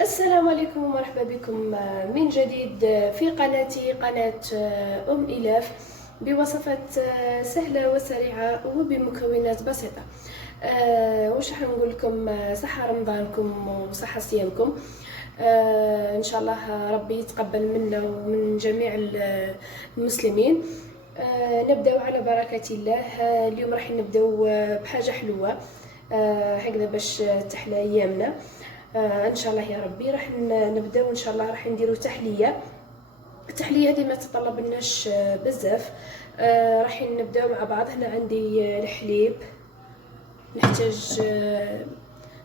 السلام عليكم ومرحبا بكم من جديد في قناتي قناة أم إلاف بوصفات سهلة وسريعة وبمكونات بسيطة. وش راح نقول لكم؟ صحة رمضانكم وصحة صيامكم. إن شاء الله ربي يتقبل منا ومن جميع المسلمين. نبدأ على بركة الله. اليوم راح نبدأ بحاجة حلوة هكذا باش تحلى أيامنا. ان شاء الله يا ربي. راح نبداو ان شاء الله، راح نديرو التحليه هذه ما تطلبناش بزاف. راح نبداو مع بعض. هنا عندي الحليب،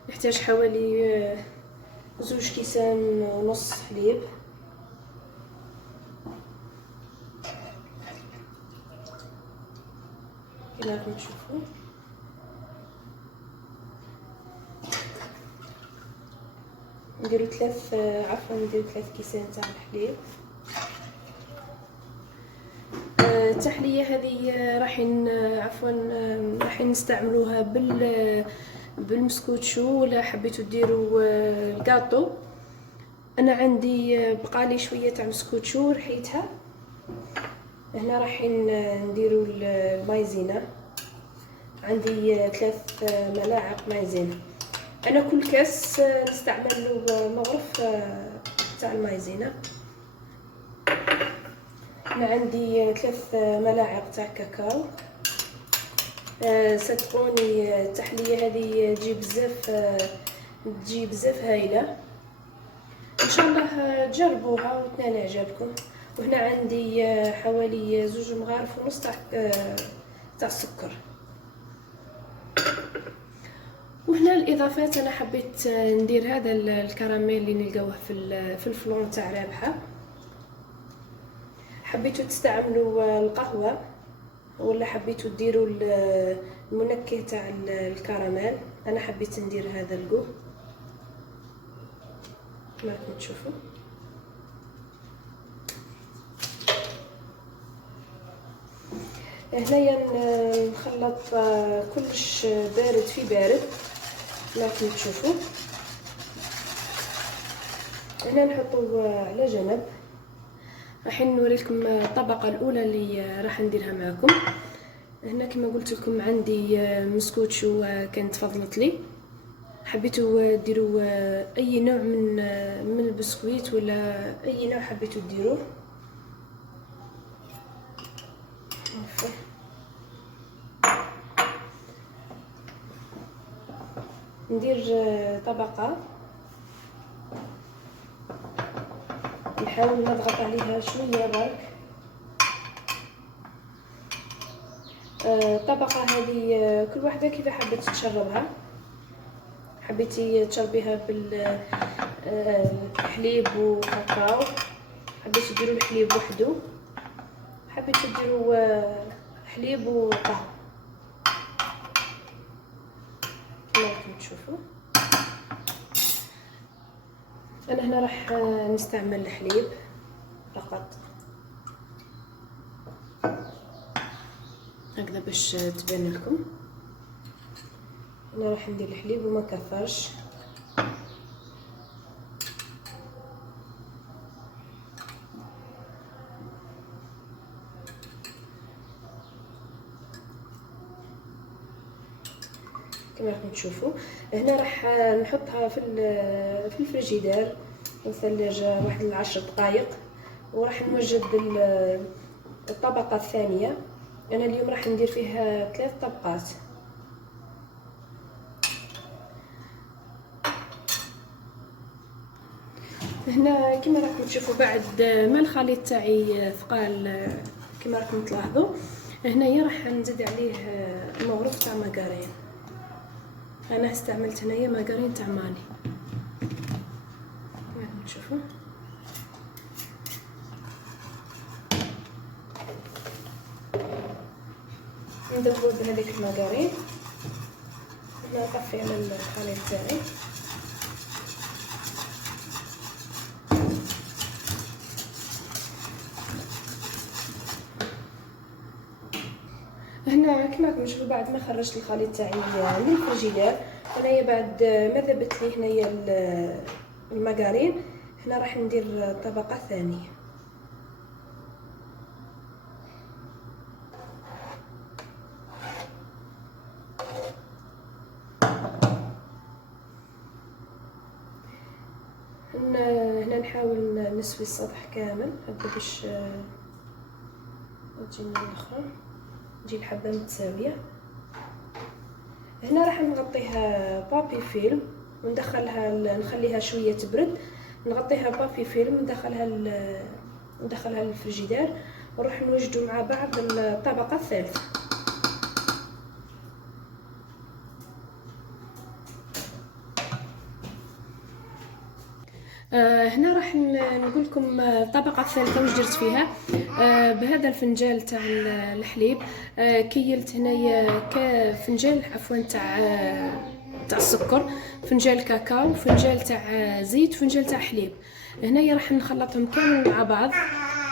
نحتاج حوالي 2 كيسان ونص حليب. كما راكم تشوفوا نديرو نديرو 3 كيسان تاع الحليب. التحليه هذه راح نستعملوها بالمسكوتشو، ولا حبيتو ديروا الكاطو. انا عندي بقالي شويه تاع مسكوتشو رحيتها. هنا راح نديروا المايزينا. عندي 3 ملاعق مايزينا. انا كل كاس نستعمل له مغرف تاع المايزينا. انا عندي 3 ملاعق تاع كاكاو. صدقوني التحليه هذه تجي بزاف هايله. ان شاء الله تجربوها وتنال اعجابكم. وهنا عندي حوالي 2 مغارف ونص تاع السكر. وهنا الاضافات، انا حبيت ندير هذا الكراميل اللي نلقاوه في الفلون تاع رابحه. حبيتو تستعملوا القهوه ولا حبيتو ديروا المنكه تاع الكراميل. انا حبيت ندير هذا القو كما راكم تشوفوا. هنايا نخلط كلش بارد في بارد كما راكم تشوفوا. هنا نحطو على جنب. راح نوريلكم الطبقه الاولى اللي راح نديرها معكم. هنا كما قلت لكم عندي مسكوتشو كانت فضلت لي. حبيتوا ديروا اي نوع من البسكويت ولا اي نوع حبيتوا ديروه. ندير طبقه، نحاول نضغط عليها شويه برك. الطبقه هذه كل واحده كيف حبيت تشربها. حبيتي تشربيها بالحليب وكاكاو، حبيتوا ديروا الحليب وحده، حبيتوا ديروا حليب وقهوه كما راكم تشوفوا. انا هنا راح نستعمل الحليب فقط هكذا باش تبان لكم. انا راح ندير الحليب وما كثرش. كما راكم تشوفوا. هنا راح نحطها في الفريجيدير والثلاجه واحد 10 دقائق، وراح نوجد الطبقه الثانيه. انا اليوم راح ندير فيها 3 طبقات. هنا كما راكم تشوفوا بعد ما الخليط تاعي ثقال كما راكم تلاحظوا، هنايا راح نزيد عليه مغرف تاع ماكارين. انا استعملت هنايا ماكارين تاع ماني كما راكم تشوفوا. ندهرو بهذيك الماكارين. هنا نطفي على الخليط تاعي. هنا كما راكم تشوفوا بعد ما خرجت الخليط تاعي من الفريجيدير، انايا بعد ما ذبت لي هنايا المارغرين. هنا راح ندير طبقة ثانية. هنا نحاول نسوي السطح كامل هكا باش تجي من الاخر تجي الحبه متساويه. هنا راح نغطيها بابي فيلم وندخلها نخليها شويه تبرد، نغطيها بابي فيلم ندخلها للفريجيدير ونروح نوجدوا مع بعض الطبقه الثالثه. هنا راح نقول لكم الطبقه الثالثه واش درت فيها. بهذا الفنجال تاع الحليب كيلت هنايا فنجال عفوا تاع السكر، فنجال كاكاو، فنجال تاع زيت، فنجال تاع حليب. هنايا راح نخلطهم كامل مع بعض.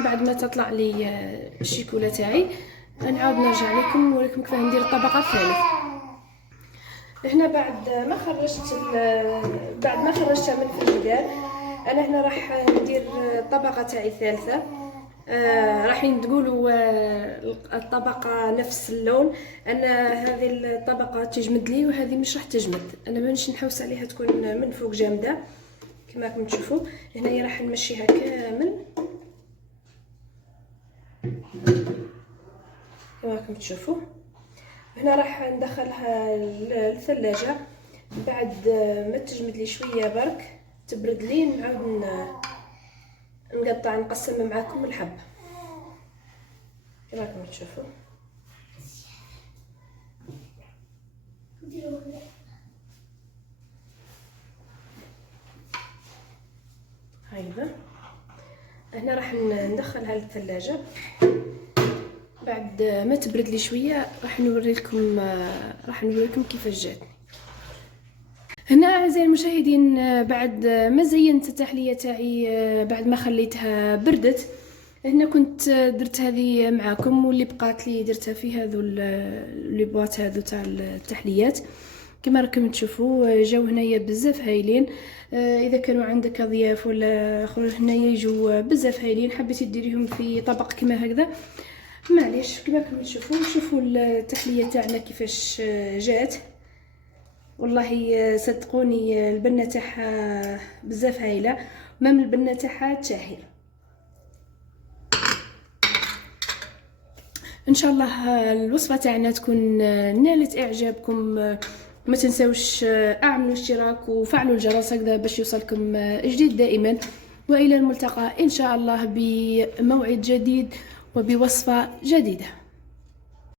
بعد ما تطلع لي الشيكولا تاعي نعاود نرجع لكم نوريكم كيفاه ندير الطبقه الثالثه. هنا بعد ما خرجتها من الفريجيدير، انا هنا راح ندير الطبقه تاعي الثالثه. راح تقولوا الطبقه نفس اللون، انا هذه الطبقه تجمد لي وهذه مش راح تجمد، انا مانيش نحوس عليها تكون من فوق جامده كما راكم تشوفوا. هنا راح نمشيها كامل كما راكم تشوفوا. هنا راح ندخلها الثلاجه. بعد ما تجمد لي شويه برك تبرد لي نعاود نقسم معاكم الحبه كما راكم تشوفوا. هايدا هنا راح ندخلها للثلاجه. بعد ما تبرد لي شويه راح نوريكم كيفاش جاتني. هنا اعزائي المشاهدين بعد ما زينت التحليه تاعي بعد ما خليتها بردت، هنا كنت درت هذه معاكم واللي بقات لي درتها في هذو لي بواط هذو تاع التحليات كما راكم تشوفوا. جاو هنايا بزاف هايلين. اذا كانوا عندك اضياف ولا خرج هنايا يجوا بزاف هايلين، حبيتي ديريهم في طبق كما هكذا معليش كما راكم تشوفوا. شوفوا التحليه تاعنا كيفاش جات، والله صدقوني البنه تاعها بزاف هايله، مام البنه تاعها تشاهي. ان شاء الله الوصفه تاعنا تكون نالت اعجابكم. ما تنسوش اعملوا اشتراك وفعلوا الجرس هكذا باش يوصلكم جديد دائما. والى الملتقى ان شاء الله بموعد جديد وبوصفه جديده.